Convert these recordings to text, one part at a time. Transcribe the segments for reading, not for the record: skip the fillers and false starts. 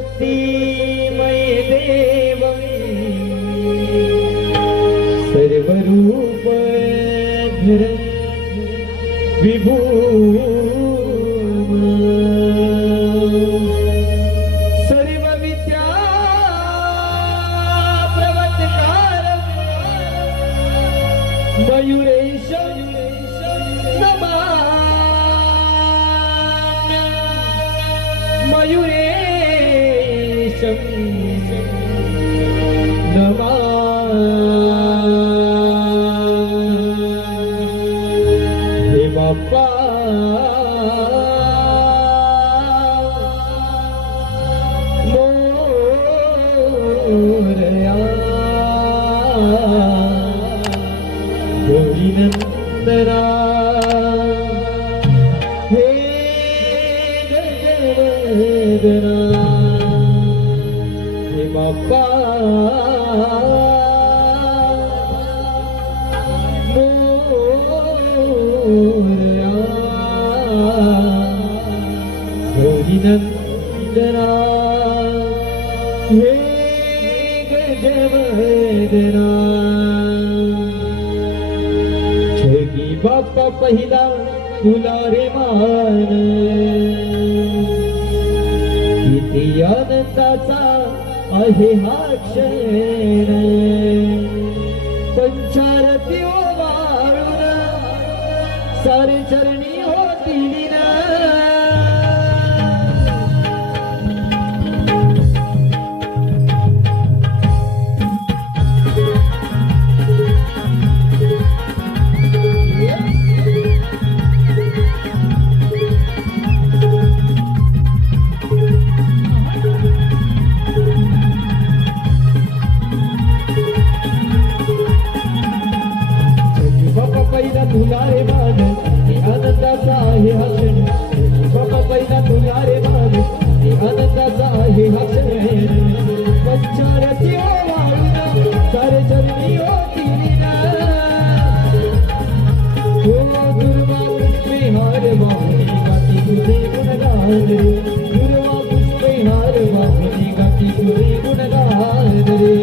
सर्वशक्तिमय देवं सर्वरूपधरं विभू सर्वविद्या प्रवर्तकारं मयूरेशं नमामि मयूरेशं नमामि। हे बाप्पा मोरया गोविंदरा हे गजवदना हे बाप्पा मोरया गोविंदरा हे गजवदना। जगी बाप्पा पहिला तुला रे मान, किती आनंदाचा आहे हा क्षण। पंचारती ओवाळून सारे चरणी होती लीन। पहिला तुला रे मान, हे आनंदाचा आहे हा क्षण। बाबा पहिला तुला रे मान, हे आनंदाचा आहे हा क्षण। पंचारती ओवाळून सारे चरणी होती लीन। हो दुर्वा पुष्पे हार वाहुनी गाती तुझे गुणगान रे। दुर्वा पुष्पे हार वाहुनी गाती तुझे गुणगान रे।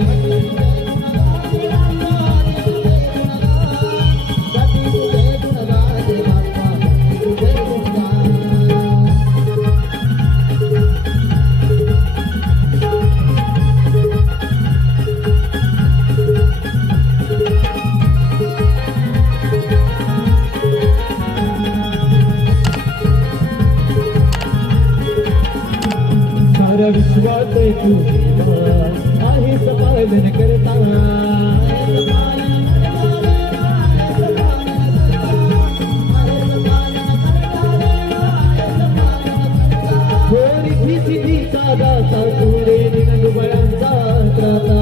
सारा विश्वास तुझा आहे समाधान करता। थोडी सिद्धीचा दाता तुरे दिनदुबळांचा त्राता।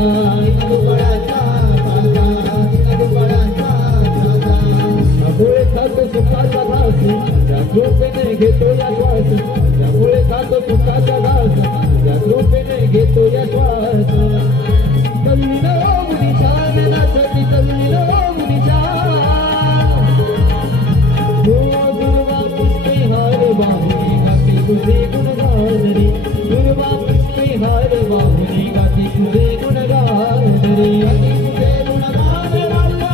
त्यामुळे खातो सुखाचा घास, त्या कृपेने घेतो या श्वास। त्यामुळे खातो सुखाचा घास, त्या कृपेने घेतो या श्वास। तल्लीन मुनी छान नाचती, तल्लीन मुनी छान। हो दुर्वा पुष्पे हार वाहुनी गाती तुझे गुणगान रे। दुर्वा पुष्पे हार वाहुनी गाती तुझे गुणगान रे। गाती तुझे गुणगान रे।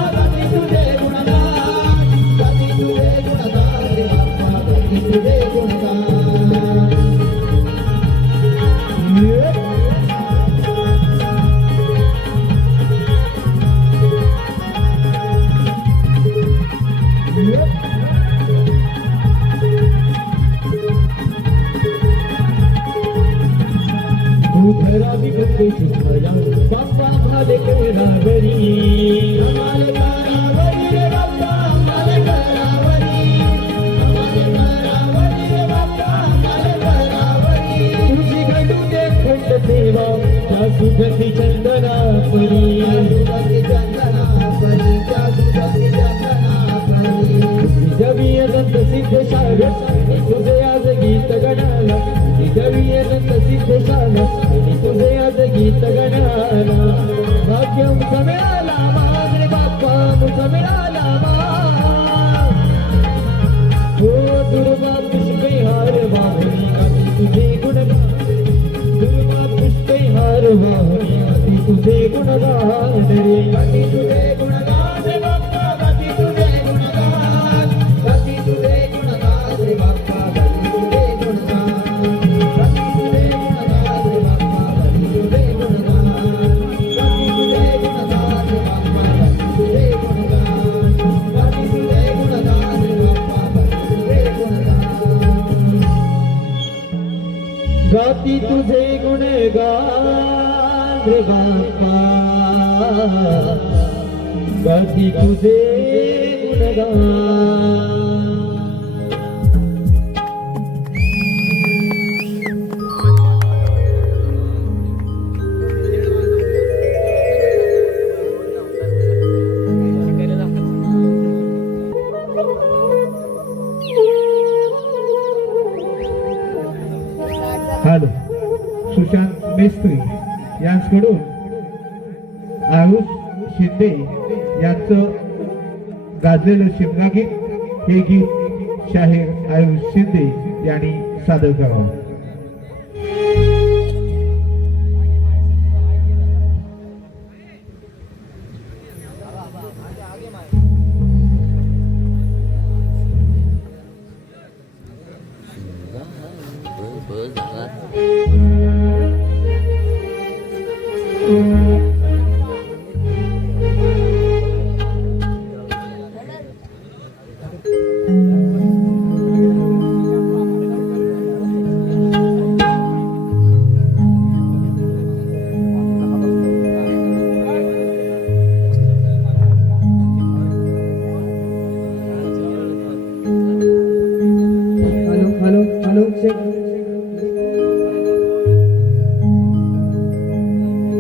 करावरी कमाल करावरी रे बाप्पा कमाल करावरी रे बाप्पा कमाल करावरी तुझी घडू दे खंड सेवा त्या सुगंधी चंदना परी जवीय दंत सिद्ध शाल तुझे आज गीत गणाला जवीय दंत सिद्ध शाल तुझे आज गीत गणाला भाग्य मुझा मिळाला रे बाप्पा मुझा मिळाला हो दुर्गा पुष्पे हार वाहुनी आधी तुझे गुणगान दुर्गा पुष्पे हार वाहुनी आधी तुझे गुणगान रे आधी तुझे गुणगान रे बाप्पा आधी तुझे गुणगान आधी तुझे गुणगान रे बाप्पा आधी तुझे गुणगान आधी तुझे गुणगान रे बाप्पा आधी तुझे गुणगान आधी तुझे गुणगान रे बाप्पा आधी तुझे गुणगान आधी तुझे गुणगान रे बाप्पा आधी तुझे गुणगान गाती तुझे गुणगान रे बाप्पा गाती तुझे गुणगान हॅलो सुशांत मेस्त्री यांच्याकडून आयुष शिंदे यांचं गाजलेलं शिमगा गीत हे गीत शाहीर आयुष शिंदे यांनी सादर करावं.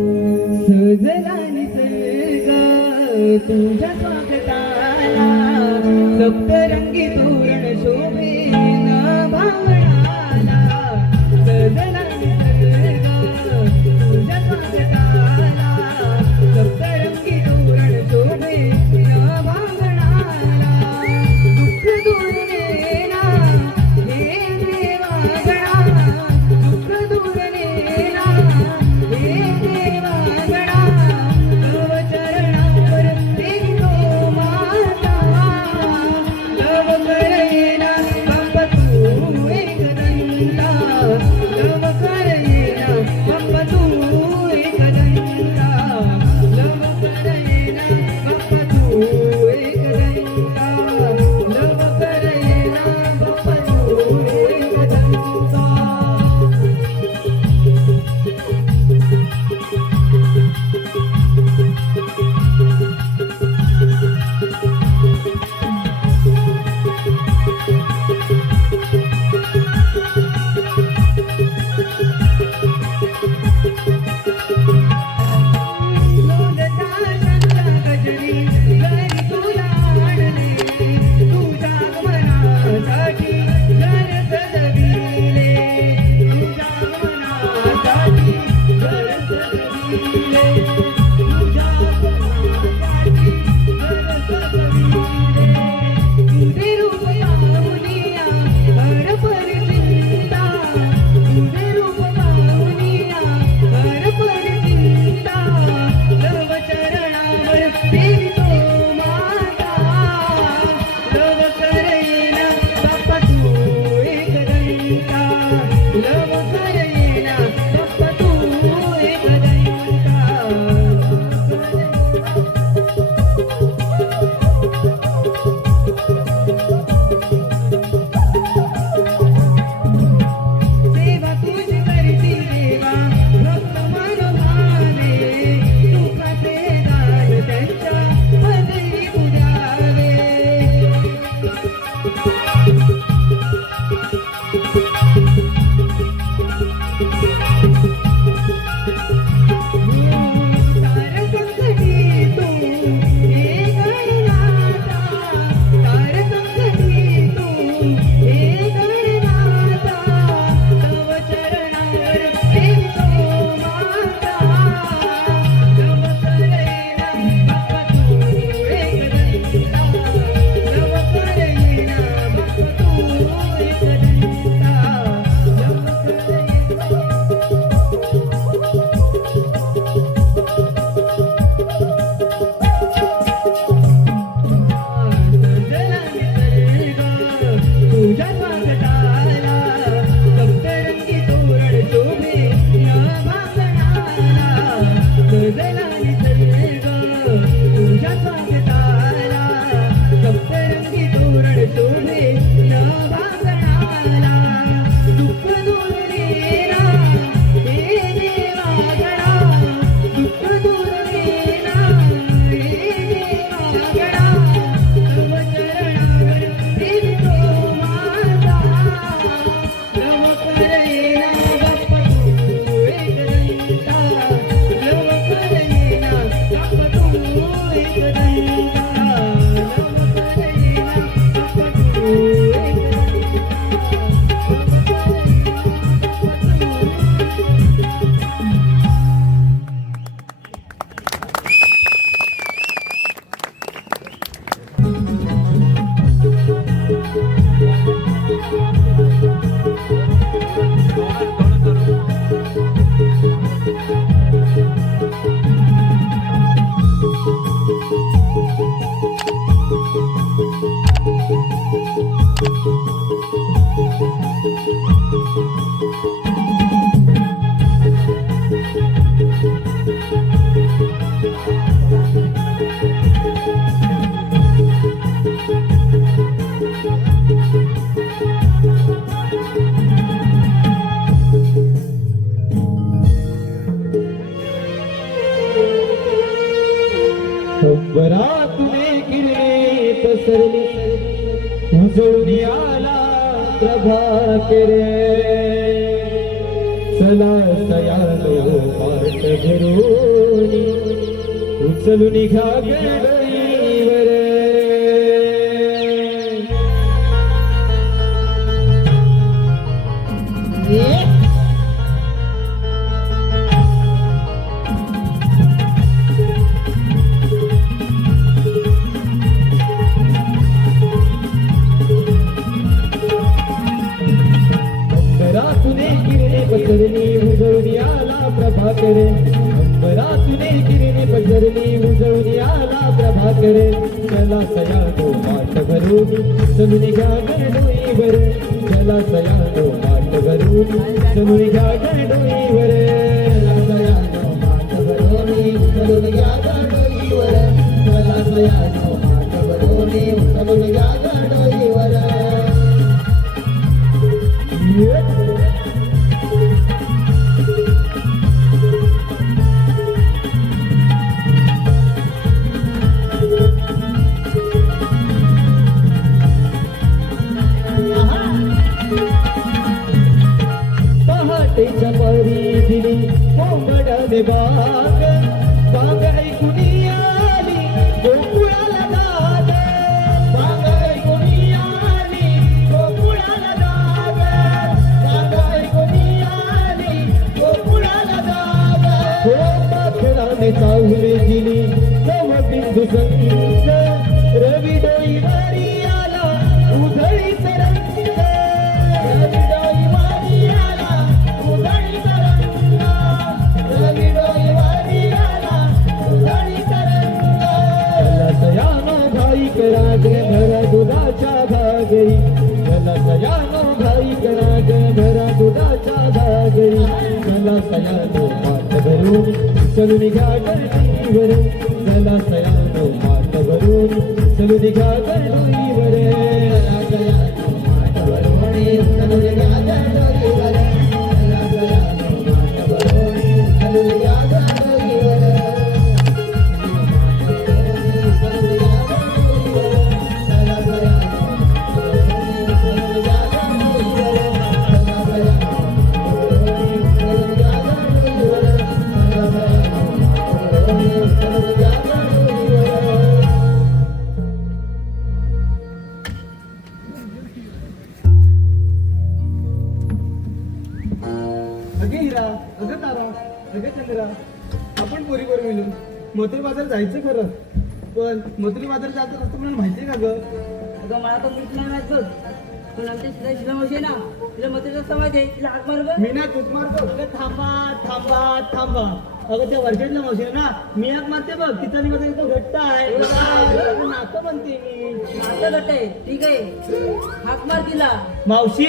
सजला निसर्ग तुझ्या स्वागताला सप्तरंगी तोरण शोभेन भावनाला सजला निसर्ग तुझ्या स्वागताला सप्तरंगी तोरण शोभेन भावनाला दुःख दूर नेला हे देवागणा दुःख दूर नेला हे देवागणा तव चरणावर देतो माता तव करेना बाप्पा तू एकदंता तव करेना बाप्पा तू एकदंता तव करेना बाप्पा तू एकदंता तव करेना बाप्पा तू एकदंता अंबरातुने किरणे पसरली उजळून आला प्रभाकरे चला सयानो पाट भरून उचलून घ्या गडईवर अंबरातुने किरणे पसरली उजळून आला प्रभाकरे अंबरातुने किरणे पसरली उजळून आला प्रभाकरे चला सयानो वाट भरून चलून घ्या गडोईवर चला सयानो वाट भरून चलून घ्या गडोईवर सयानो वाट भरून चलून घ्या गडोईवर चला सयानो वाट भरून चलून घ्या गडोईवर पहाटेच्या परी दिली कोंबडाने बाग बाग ऐकून आली गोकुळाला दाद बाग ऐकून आली गोकुळाला दाद बाग ऐकून आली गोकुळाला दाद हो पाखराने चावले दिली नव बिंदू संगीत रवी डोईवारी आला उधळीच रंग रवी डोईवारी आला उधळीच रंग रवी डोईवारी आला उधळीच रंग चला सयानो घाई करा ग भरा दुधाच्या घागरी चला सयानो घाई करा ग भरा दुधाच्या घागरी चला सयानो वाट भरून चलून घ्या गडीवर चला सयानो वाट भरून चलून घ्या गडीवर चला सयानो वाट भरून चलून घ्या गडीवर चला सयानो वाट भरून चलून घ्या गडीवर अगे हिरा अगं तारा अगं चंद्रा आपण पोरी पोरी मिळून मोत्री बाजार जायचं खरं पण मोत्री बाजार जायचं असतं म्हणून माहितीये का ग अगं मला तर कुठं नाही माहित बघ पण आमच्या शिला मावशी आहे ना तिला मतेचा समाज आहे तिला हाक मार बघ मी ना तूच मारतो अगं थांबा थांबा थांबा अगं त्या वर्षातल्या मावशी आहे ना मी हाक मारते बघ तिचा आणि माझा तो घट्ट आहे अगं नातं म्हणते मी नातं गट आहे ठीक आहे हाक मार तिला मावशी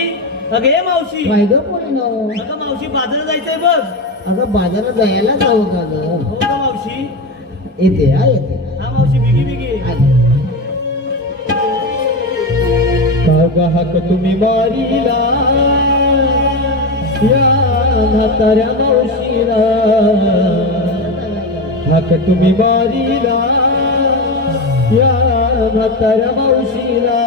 अगं ये मावशी काय ग पोरीनो अगं मावशी बाजारात जायचंय बघ अगं बाजारात जायला जाऊ का ग हो का मावशी येते हा येते हा मावशी बिगी बिगी आली. कागा हाक तुम्ही मारीला या म्हाताऱ्या मावशीला हाक तुम्ही मारीला या म्हाताऱ्या मावशीला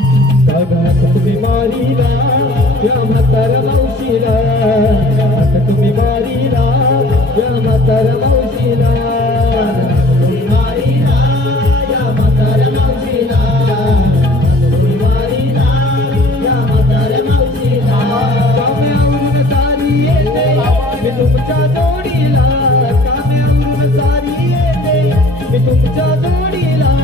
तुम्ही मारीला या म्हाताऱ्या मावशीला तुम्ही मारीला या म्हाताऱ्या मावशीला तुम्ही मारीला या म्हाताऱ्या मावशीला तुम्ही मारीला या म्हाताऱ्या मावशीला काम्यावरून सारी येते मी तुमच्या जोडीला काम्यावरून सारी येते मी तुमच्या जोडीला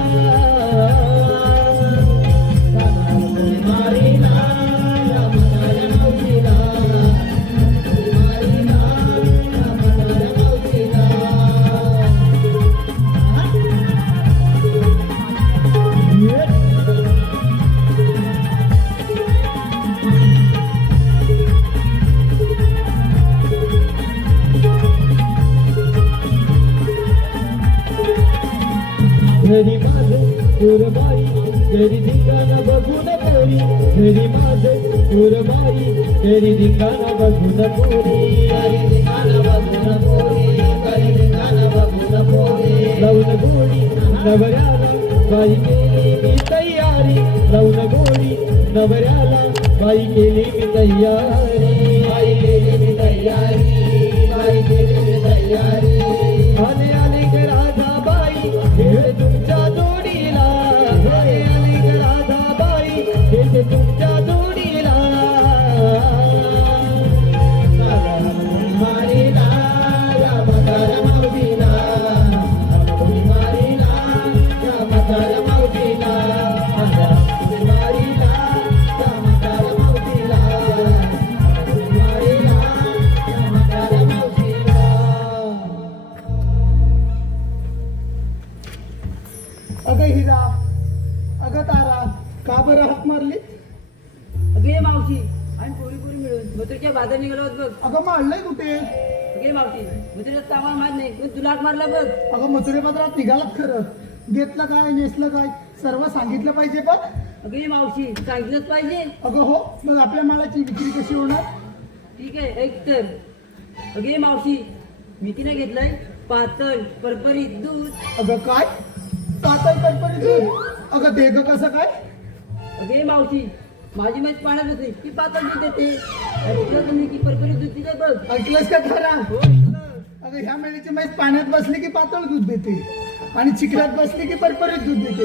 सुरबाई तरी धिंगाणा बघून पोरी घरी माझे सुरबाई तरी धिंगाणा बघून पोरी लावून गोडी नवऱ्याला बाई केली मी तयारी लावून गोडी नवऱ्याला बाई केली मी तयारी आले आले ग राधाबाई हे तुमच्या जोडीला आले आले ग राधाबाई हे तुमच्या जोडीला मारीला या म्हाताऱ्या माऊलीला मारीला या म्हाताऱ्या माऊलीला मारीला या म्हाताऱ्या माऊलीला मारीला या म्हाताऱ्या माऊलीला. अगं हिरा, अगं तारा, का बरं हाक मारली? अगे मावशी आणि पोरी पोरी मिळून मथुरेच्या बाजार निघालो आहोत बघ. अगं मारलंय कुठे? अगे मावशी मथुरेचं सामान माहित नाही पण तुला हाक मारला बघ. अगं मथुरे बाजारात निघालात खरं. घेतलं काय, नेसलं काय, सर्व सांगितलं पाहिजे पण. अगे मावशी सांगितलंच पाहिजे. अगं हो, मग आपल्या मालाची विक्री कशी होणार? ठीक आहे ऐक तर. अगे मावशी मी तिने घेतलंय पातळ परपरीत दूध. अगं काय? पातळ परपरी दूध? अगं दे ग कसं काय? अगे मावशी माझी म्हैस पाण्यात होती ती पातळ दूध देते आणि तुला तुम्ही की परपरीत दूध दिले बघ. ऐकलंस का खरा? हो ऐकलं. अगं ह्या मेळीची म्हैस पाण्यात बसली की पातळ दूध देते आणि चिखलात बसली की परपरीत दूध देते.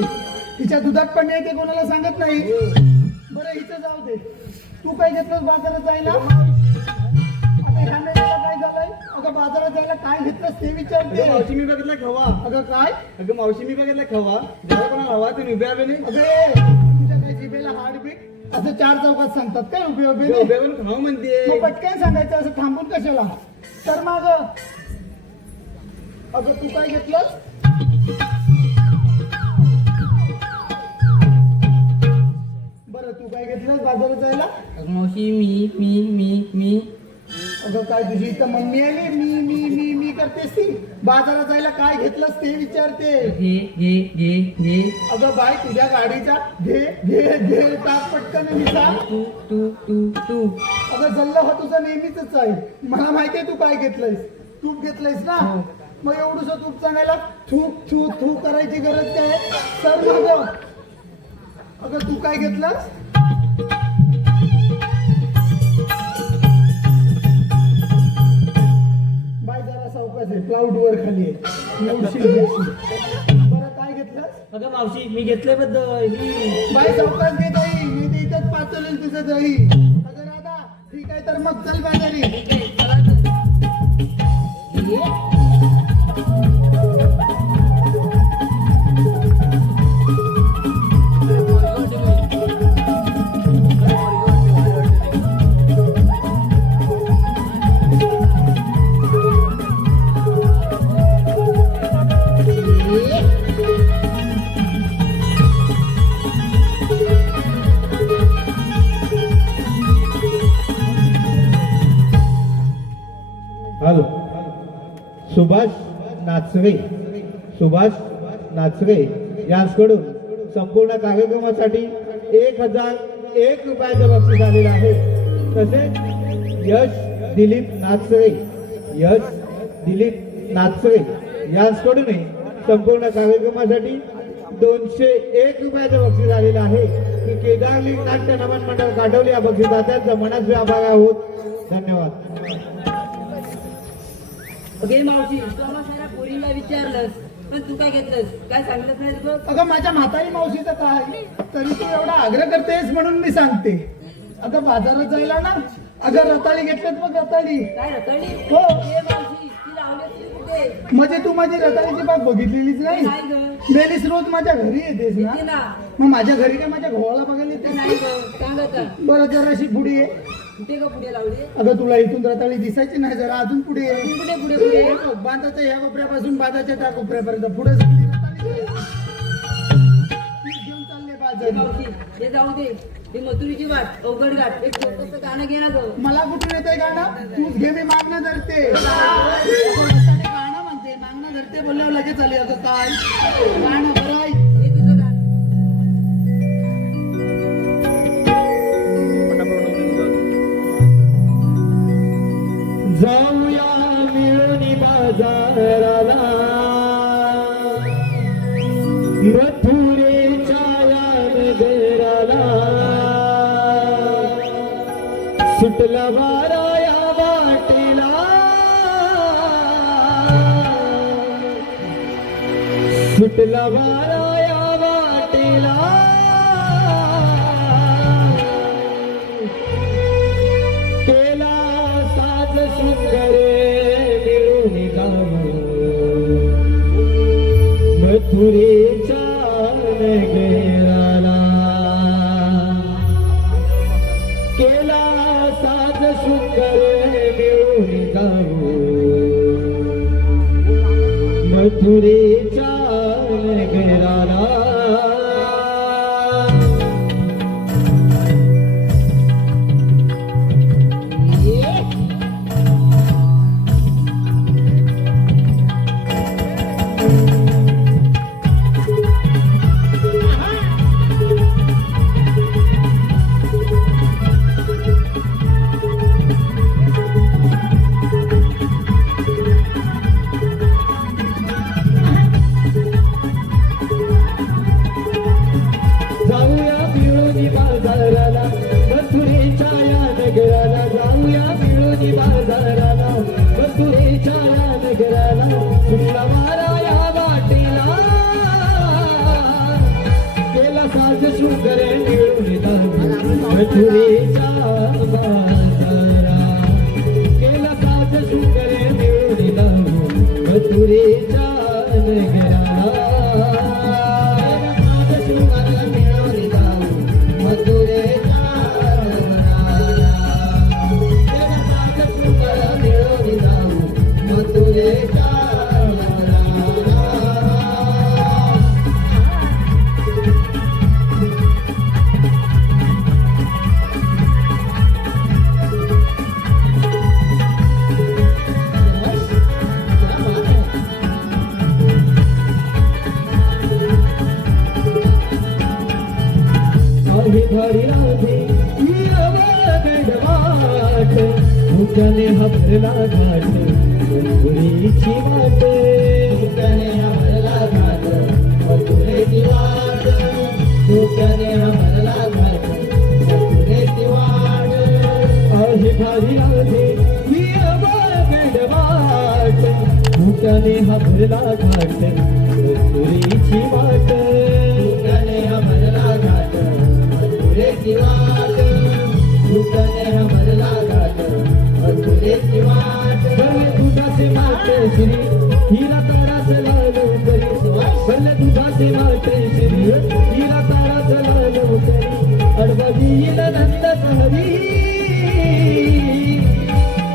तिच्या दुधात पण येते कोणाला सांगत नाही. बरं इथं जाऊ दे. तू काय घेतलंस बाजारात जायला? आता ह्या मेळीला काय झालंय? अगं बाजारात जायला काय घेतलंस ते विचारते. मावशी मी बघितलं खवा. अगं काय? अगं मावशी मी बघितलं खवा. जेव्हा कोणाला हवा ते उभे हवे नाही. अगं तुझ्या काय जिभेला हार्टबीट असं चार चौकात सांगतात काय उभे उभे नाही? उभे पण खाऊ म्हणते. मग पटकन सांगायचं असं थांबून कशाला? तर मग अगं तू काय घेतलंस? बरं तू काय घेतलंस बाजारात जायला? अगं मावशी मी अगं काय तुझी इथं मम्मी आली मी करतेस ती. बाजारात जायला काय घेतलंस ते विचारते. घे अगं बाय तुझ्या गाडीचा घे टाक पटकन आणि सांग. तू अगं जल्ल हा तुझं नेहमीच आहे. मला माहितीये तू काय घेतलंयस. तूप घेतलंयस ना? मग एवढंसं तूप सांगायला थू करायची गरज काय? सर मागं. अगं तू काय घेतलंस? बाय जरा सावकाश आहे. क्लाउड वर खाली आहे. बरं काय घेतलंस? अगं मावशी मी घेतल्याबद्दल ही बाय सावकाश घे दही. मी ते इथंच पाचवलेल तुझं दही. अगं राधा ठीक आहे तर मग चल बाजारी. ठीक आहे चला तर. हॅलो सुभाष नाचरे यांच्याकडून संपूर्ण कार्यक्रमासाठी 1001 रुपयाचं बक्षीस आलेलं आहे. तसेच यश दिलीप नाचरे यांच्याकडूनही संपूर्ण कार्यक्रमासाठी 201 रुपयाचं बक्षीस आलेलं आहे. की केदारली नाट्य नमन मंडळ काठवली या बक्षिसात्यांचा मनस्वी आभार आहोत. धन्यवाद. अगे मावशी तू आम्हा साऱ्या पोरींना विचारलंस पण तू काय घेतलंस काय सांगितलं नाही बघ. अगं माझ्या म्हातारी मावशीचं काय तरी तू एवढा आग्रह करतेस म्हणून मी सांगते. अगं बाजारात जायला ना अगं रताळी घेतल्यात बघ रताळी. काय रताळी? हो. ए मावशी ती लावली तुझी कुठे? म्हणजे तू माझी रताळीची बाग बघितलेलीच नाही? नाही ग. मेलीस रोज माझ्या घरी येतेस येते ना? ना. मग माझ्या घरी काय माझ्या घोळाला बघायला ते येते? नाही ग सांग आता. बरं जराशी पुढे ये. कुठे ग पुढे लावली? अगं तुला इथून रताळी दिसायची नाही जरा अजून पुढे ये. पुढे बांधाच्या ह्या कोपऱ्यापासून बांधाच्या त्या कोपऱ्यापर्यंत पुढे सगळी रताळी आहे. पीठ घेऊन चालले ए बाजारी. मावशी हे जाऊ दे. ही मथुरीची वाट अवघड घाट एक छोटंसं गाणं घे ना ग. मला कुठून येतंय गाणं? तूच घे मी मागणं धरते. गाणं म्हणते मागणं धरते बोलल्यावर लगेच आले. अगं काय गाणं बरं ऐक. हे तुझं गाणं. सुटला वारा या वाटेला सुटला वारा या वाटेला केला साज सुंदर मिळून गाऊ मथुरेच्या नगराला केला साज सुंदर मिळून गाऊ मथुरेच्या नगराला जाऊया मिळून बाजाराला मथुरेच्या या नगराला जाऊया मिळून बाजाराला मथुरेच्या या नगराला सुटला वारा या वाटेला केला साज सुंदर मिळून जाऊ मथुरेच्या बाजारा केला साज सुंदर मिळून जाऊ मथुरेच्या नगराला भारी राधे गडवाट भुकने हरला घाट मथुरेची वाट भुकने हरला घाट मथुरेची वाट भुकने हरला घाट मथुरेची वाट आहे भारी राधे गडवाट भुकने हरला घाट मथुरेची वाट भुकने हरला घाट मथुरेची वाट भुकने हरला घाट मथुरेची वाट भले दुधाचे माटे श्री हिरा ताराच लालो करी भले दुधाचे माटे श्री हिरा ताराच लालो करी अडबगी नंद हरी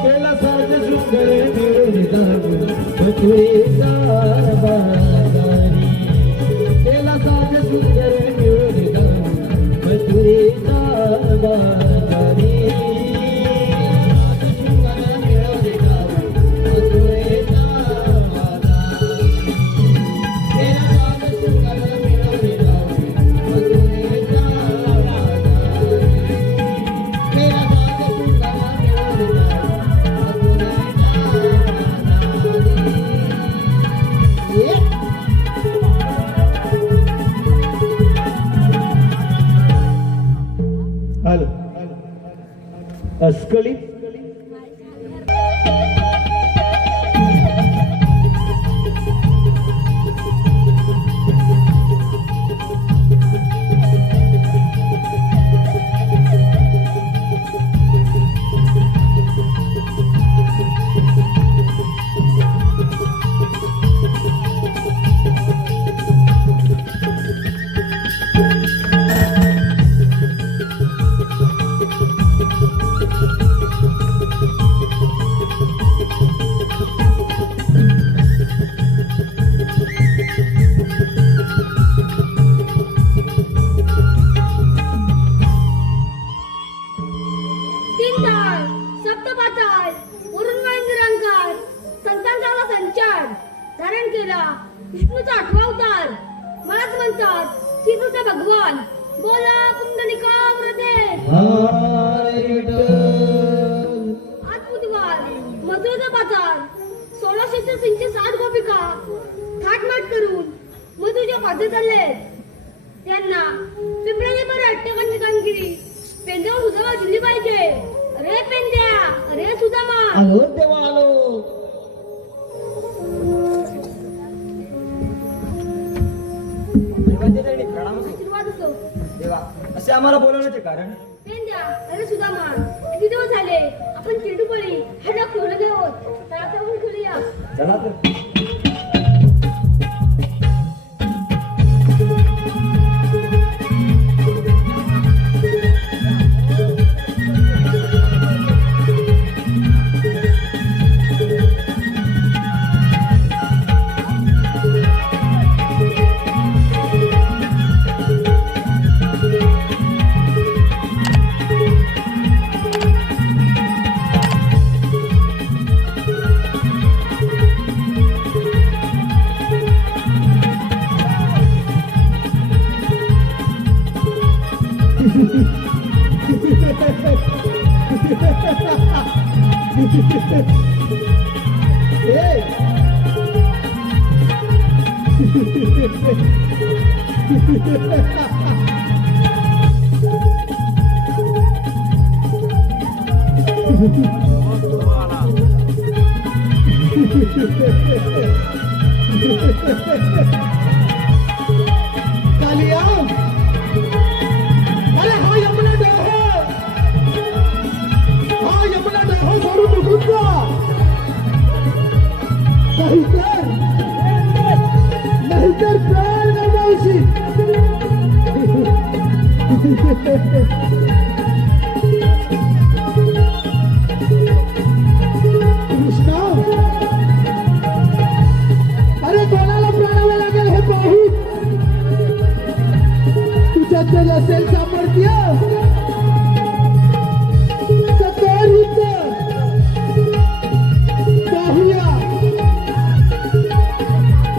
केला साज सुंदर मिळून जाऊ मथुरेचा बाजारी केला साज सुंदर मिळून जाऊ मथुरेचा बाजारी हॅलो अस्खलित विष्णूचा 8वा अवतार मलाच म्हणतात श्रीकृष्ण भगवान. बोला पुंडलिका वरदे. आज बुधवार मथुरेचा बाजार 1660 गोपिका थाटमाट करून मधुच्या पादे चालले. त्यांना पिंपळाने बरं अट्टकांची कामगिरी पेंद्यावर उजवा दिली पाहिजे. अरे पेंद्या, अरे सुदामा. आलो तेव्हा आलो. प्रणाम असो. आशीर्वाद असो. देवा, असे आम्हाला बोलवण्याचे कारण पेंद्या, अरे सुदामा, किती दिवस झाले आपण चिरडुपळी हा डाग ठेवलेले आहोत. तर आता आपण खेळूया. चला तर. कालिया, अरे हा यमुना डोह, हा यमुना डोह सोडून निघून जा. नाहीतर प्राण गमावशील. कृष्णा, अरे कोणाला प्राणावे लागेल हे पाहू. तुझ्यात जर असेल सामर्थ्य तर कर युद्ध. पाहूया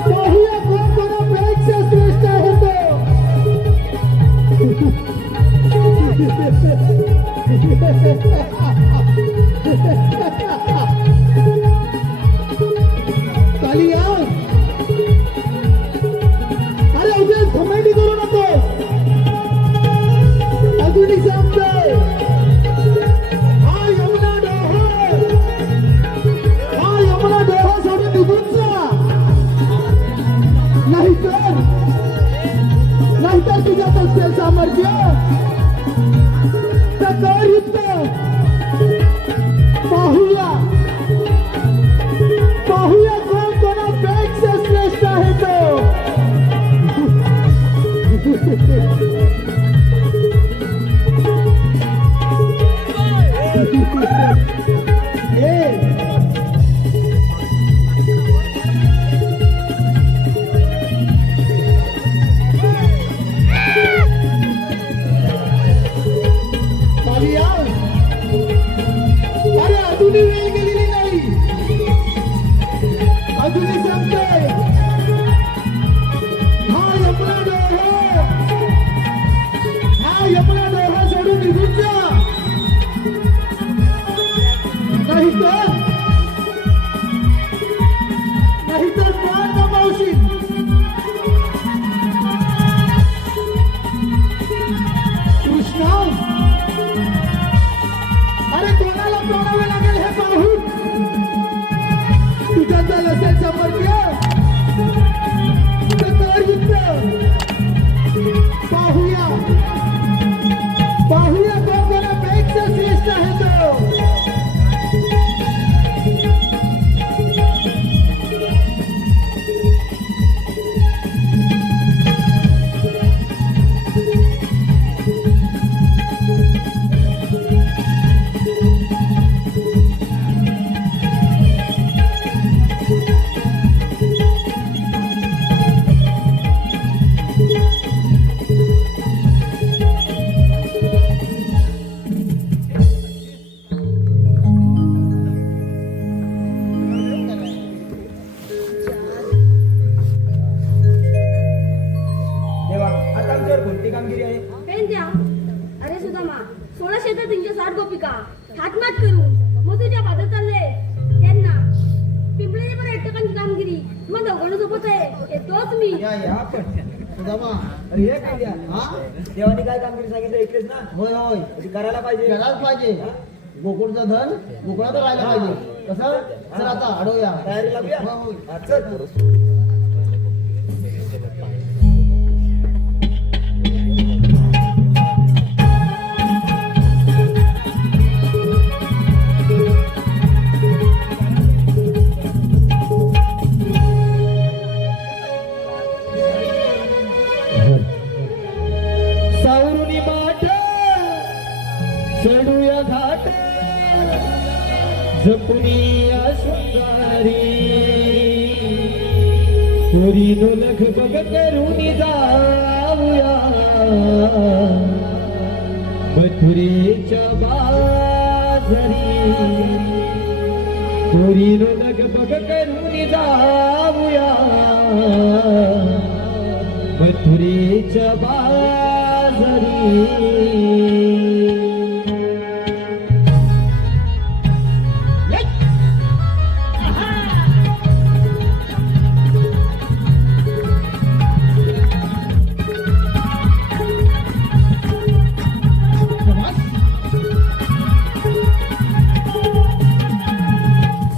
पाहूया कोण कोणापेक्षा श्रेष्ठ आहे तो. कालिया, अरे उद्या घमंडी करू नको. अजूनही सांगतोय, हा यमुना डोह सोडून निघून जा. नाहीतर तुझ्यात असेल सामर्थ्य तर कर युद्ध. पाहूया कोण कोणापेक्षा श्रेष्ठ आहे तो. कालिया, अरे अजूनही वेळ गेलेली नाही. अजूनही सांगतोय, हा यमुना डोह सोडून निघून जा. नाहीतर प्राण गमावशील. कृष्णा, अरे कोणाला प्राणावे लागेल हे पाहून तुझ्यात जर असेल सामर्थ्य तर कर युद्ध. पाहूया कोण कोणापेक्षा श्रेष्ठ आहे तो. देवा, आता आमच्यावर कोणती कामगिरी आहे? पेंद्या, अरे सुदामा, 16,360 गोपिका हातमात करून मग तुझ्या पादत चालले त्यांना पिंपळेने पण 1% कामगिरी मग दोघांना सोबत आहे हे तोच मी. या पण सुदामा, अरे हे काय हा देवाने काय कामगिरी सांगितलं ऐकलेस ना? होय होय, ती करायला पाहिजे. करायलाच पाहिजे. हा? गोकुळचं धन गोकुळात राहायला पाहिजे कसं चल आता अडवूया तयारी लागूया हो, हो. हा, चल. सावरुनी माठ चढूया घाट जपुनिया शृंगारी पोरीनो लगबग करून जाऊया मथुरेच्या बाजारी पोरीनो लगबग करून जाऊया मथुरेच्या बाजारी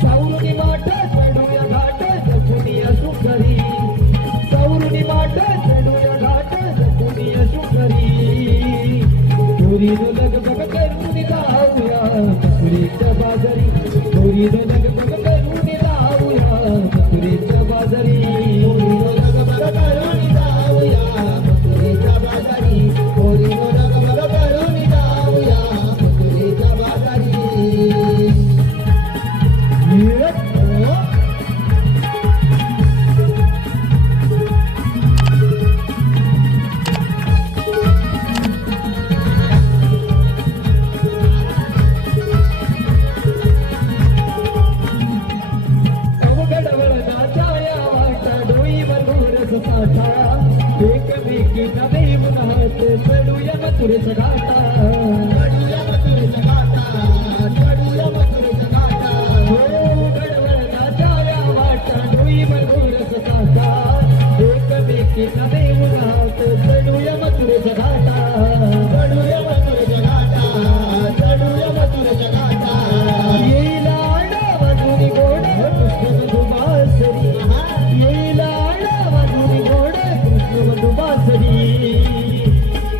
सावरुनी माठ चढूया घाट जपुनिया सुंदरी सावरुनी माठ चढूया घाट जपुनिया सुंदरी पोरीनो लगबग करून जाऊया मथुरेच्या बाजारी पोरीनो लगबग करून जाऊया मथुरेच्या बाजारी पोरीनो लगबग करून जाऊया मथुरेच्या बाजारी पोरीनो लगबग करून जाऊया मथुरेच्या बाजारी अवघडवळ नाचाया वाटा डोईवर घोरस साठा एकमेकीचा देऊन हात चढूया मथुरेचा घाटा चढूया मथुरेच्या घाटा चढूया मथुरेच्या घाटा अवघडवळ नाचाया वाटा डोईवर घोरस साठा एकमेकीचा देऊन हात चढूया मथुरेचा घाटा चढूया मथुरेच्या घाटा चढूया मथुरेच्या घाटा येईल आडावाजूनी गोड कृष्ण मधुबासरी येईल आडावाजूनी गोड कृष्ण मधुबासरी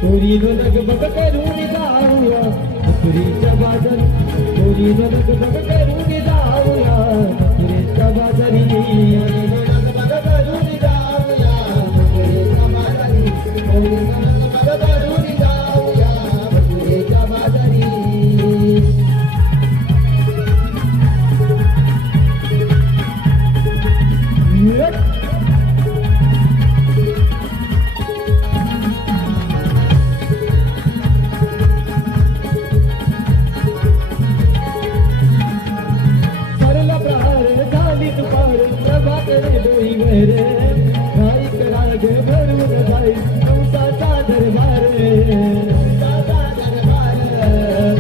पोरीनो लगबग करून जाऊया मथुरेच्या बाजारी पोरीनो लगबग करून जाऊया मथुरेच्या बाजारी लगबग करून जाऊया मथुरेच्या बाजारी पोरीनो लगबग करून जाऊया मथुरेच्या बाजारी सरला प्रहार झाली दुपार प्रभाकर डोईवर गायक राग भरून जाई कंसाचा दरबार कंसाचा दरबार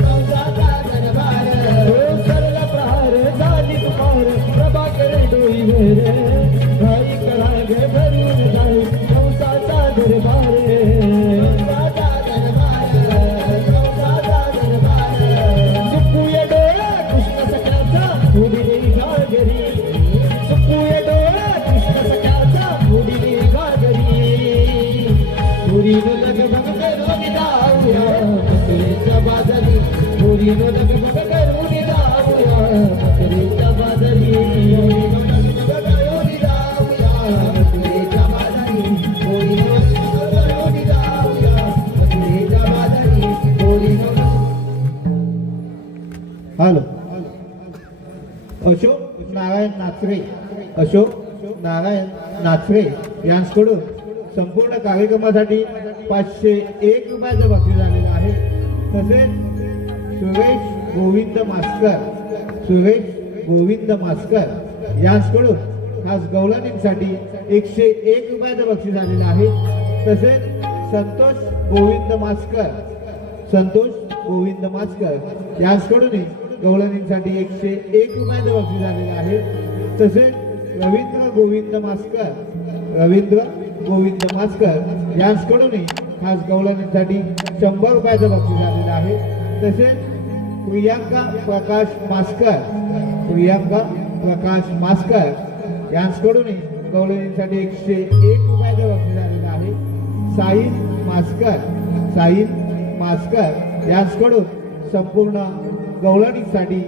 कंसाचा दरबार हो सरला प्रहार झाली दुपार प्रभाकर डोईवर गायक राग भरून जाई कंसाचा दरबार कंसाचा दरबार कंसाचा दरबार सुपूया डोळा कृष्ण सख्याचा उडीली घागरी सुपूया डोळा कृष्ण सख्याचा उडीली घागरी पोरीनो लगबग करून जाऊया मथुरेच्या बाजारी पोरीनो लगबग करून जाऊया मथुरेच्या बाजारी लगबग करून जाऊया मथुरेच्या बाजारी पोरीनो लगबग करून जाऊया मथुरेच्या बाजारी पोरीनो हॅलो अशोक नारायण नाचरे अशोक नारायण नाचरे यांच्याकडून संपूर्ण कार्यक्रमासाठी 501 रुपयाचं बक्षीस झालेलं आहे तसेच सुरेश गोविंद मास्कर यांच्याकडून खास गवळणींसाठी 101 रुपयाचं बक्षीस झालेलं आहे तसेच संतोष गोविंद मास्कर यांच्याकडून गवळणींसाठी 101 रुपयाचं बक्षीस झालेलं आहे तसेच रवींद्र गोविंद मास्कर यांच्याकडून खास गवळणींसाठी 100 रुपयाचं बक्षीस झालेलं आहे तसेच प्रियांका प्रकाश मास्कर यांच्याकडून गवळणीसाठी 101 रुपयाचं बक्षीस झालेलं आहे. साहिल मास्कर यांच्याकडून संपूर्ण गवळणीसाठी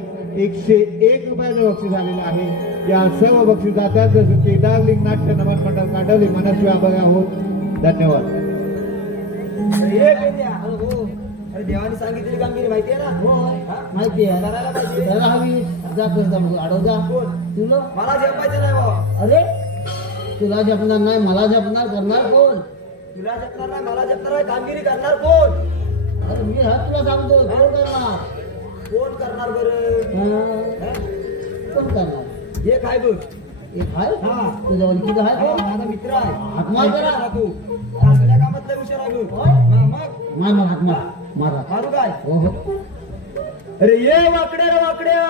101 रुपयाचं बक्षीस झालेलं आहे. या सर्व बक्षीसदात्यांचं की डार्लिंग नाट्य नमन मंडळ काटवली मनस्वी आभार आहोत. धन्यवाद. अरे देवाने सांगितलेली कामगिरी माहिती आहे ना? माहिती आहे करायला पाहिजे. करायला हवी. जा कर जा मग आडव जा. तुला मला झेपायचं नाही बाबा. अरे तुला जपणार नाही मला जपणार करणार कोण? तुला जपणार नाही मला जपणार नाही कामगिरी करणार कोण? अरे मी हा तुला सांगतो कोण करणार? कोण करणार बरं? हा? कोण करणार? हे काय बघ एक आहे हा. तुझ्या ओळखीचा आहे हा, कोण? माझा मित्र आहे. हातमार करा. मित्र तू आपल्या कामात लय हुशार आहे बघ. हा, मग मार मार हात मार मारा मारू काय? हो हो अरे ये वाकड्या रे वाकड्या.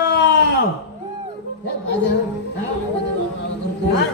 हे काय झालं? हा, आवाज आला, आला, आला, करतो. काय?